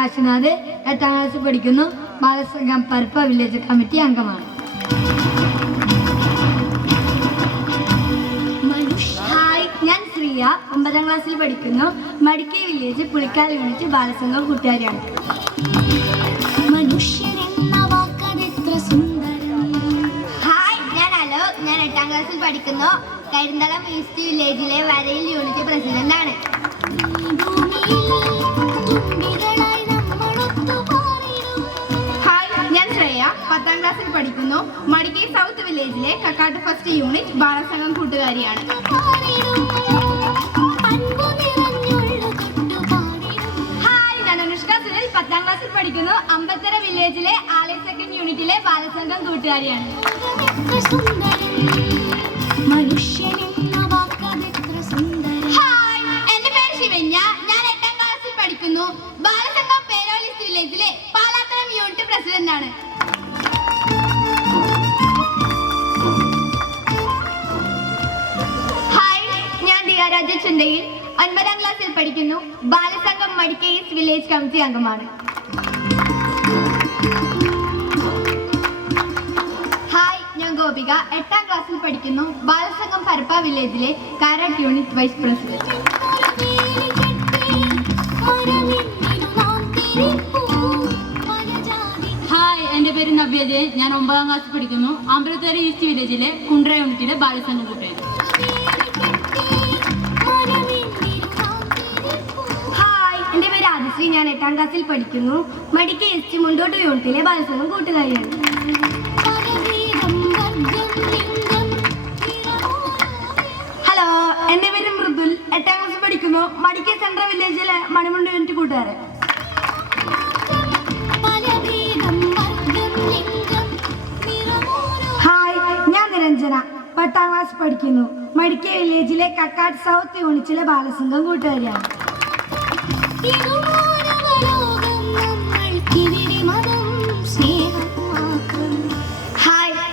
കാശിനാഥ് എട്ടാം ക്ലാസ്സിൽ പഠിക്കുന്നു. ബാലസംഘം പരപ്പ വില്ലേജ് കമ്മിറ്റി അംഗമാണ്. ഹായ് ഞാൻ ശ്രീയ. ഒമ്പതാം ക്ലാസ്സിൽ പഠിക്കുന്നു. മടിക്കൈ വില്ലേജ് പുളിക്കാൽ യൂണിറ്റ് ബാലസംഘം കൂട്ടുകാരിയാണ്. ഹായ് ഞാൻ അലോ. ഞാൻ എട്ടാം ക്ലാസ്സിൽ പഠിക്കുന്നു. കരിന്തളം ഈസ്റ്റ് വില്ലേജിലെ വരയിൽ യൂണിറ്റ് പ്രസിഡന്റ് ക്ലാസ്സിൽ പഠിക്കുന്നു. മടിക്കൈ സൗത്ത് വില്ലേജിലെ കക്കാട്ട് ഫസ്റ്റ് യൂണിറ്റ് ബാലസംഘം കൂട്ടുകാരിയാണ്. ഹായ് ഞാൻ അനുഷ്ക സുനിൽ. പത്താം ക്ലാസ്സിൽ പഠിക്കുന്നു. അമ്പത്തര വില്ലേജിലെ ആലയ സെക്കൻഡ് യൂണിറ്റിലെ ബാലസംഘം കൂട്ടുകാരിയാണ്. ഹായ് എന്റെ പേര് ശിവന്യ. ഞാൻ എട്ടാം ക്ലാസ്സിൽ പഠിക്കുന്നു. ബാലസംഘം പേരോലിസ്റ്റ് വില്ലേജിലെ പാലാത്തരം യൂണിറ്റ് പ്രസിഡന്റ് രാജചന്ദ്രയിൽ ഒൻപതാം ക്ലാസ്സിൽ പഠിക്കുന്നു ബാലസംഘം മടിക്കേസ് വില്ലേജ് കമ്മിറ്റി അംഗമാണ്. ഹായ് ഞാൻ ഗോപിക. എട്ടാം ക്ലാസ്സിൽ പഠിക്കുന്നു ബാലസംഘം പരപ്പ വില്ലേജിലെ Karat unit vice president. Hi എന്റെ പേര് നവ്യ ഞാൻ ഒമ്പതാം ക്ലാസ്സിൽ പഠിക്കുന്നു. അമ്പലത്തേര ഈസ്റ്റ് വില്ലേജിലെ കുണ്ട്ര യൂണിറ്റിലെ ബാലസംഘം കൂട്ടുകാരി. എന്റെ ഞാൻ എട്ടാം ക്ലാസ്സിൽ പഠിക്കുന്നു. മടിക്ക് എസ് ടി മുണ്ടോട്ട് യൂണിറ്റിലെ ബാലസംഘം കൂട്ടുകാരിയാണ്. ഹലോ എന്റെ പേര് മൃദുൽ. എട്ടാം ക്ലാസ്സിൽ പഠിക്കുന്നു. മടിക്കൈ സെൻട്രൽ വില്ലേജിലെ മണിമുണ്ട് യൂണിറ്റ് കൂട്ടുകാരൻ. ഹായ് ഞാൻ നിരഞ്ജന. പത്താം ക്ലാസ് പഠിക്കുന്നു. മടിക്കേ വില്ലേജിലെ കക്കാട് സൗത്ത് യൂണിറ്റിലെ ബാലസംഘം കൂട്ടുകാരിയാണ്.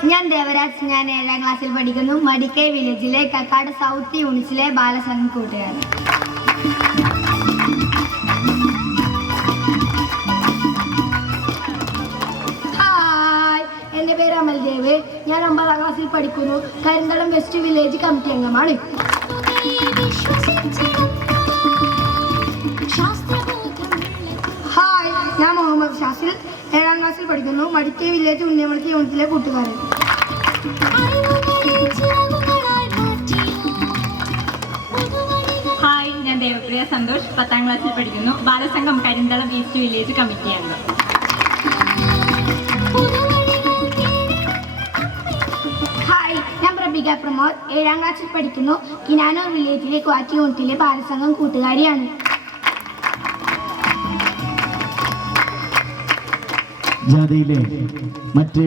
ഞാൻ ദേവരാജ്. ഞാൻ ഏഴാം ക്ലാസ്സിൽ പഠിക്കുന്നു. മടിക്കൈ വില്ലേജിലെ കക്കാട് സൗത്ത് യൂണിറ്റിലെ ബാലസംഘം കൂട്ടുകാരൻ എന്റെ പേര് അമൽദേവ്. ഞാൻ ഒമ്പതാം ക്ലാസ്സിൽ പഠിക്കുന്നു. കരിന്തളം വെസ്റ്റ് വില്ലേജ് കമ്മിറ്റി അംഗമാണ്. ഷാസിൽ ഏഴാം ക്ലാസ്സിൽ പഠിക്കുന്നു. മടിക്കൈ വില്ലേജ് ഉണ്ണിയമണിക്ക് യൂണിറ്റിലെ കൂട്ടുകാരൻ. ഹായ് ഞാൻ ദേവപ്രിയ സന്തോഷ്. പത്താം ക്ലാസ്സിൽ പഠിക്കുന്നു. ബാലസംഘം കരിന്തളം ഈസ്റ്റ് വില്ലേജ് കമ്മിറ്റിയാണ് ഹായ് ഞാൻ പ്രഭിക പ്രമോദ്. ഏഴാം ക്ലാസ്സിൽ പഠിക്കുന്നു. കിനാനൂർ വില്ലേജിലെ ക്വാറ്റി യൂണിറ്റിലെ ബാലസംഘം കൂട്ടുകാരിയാണ്. ജാഥയിലെ മറ്റ്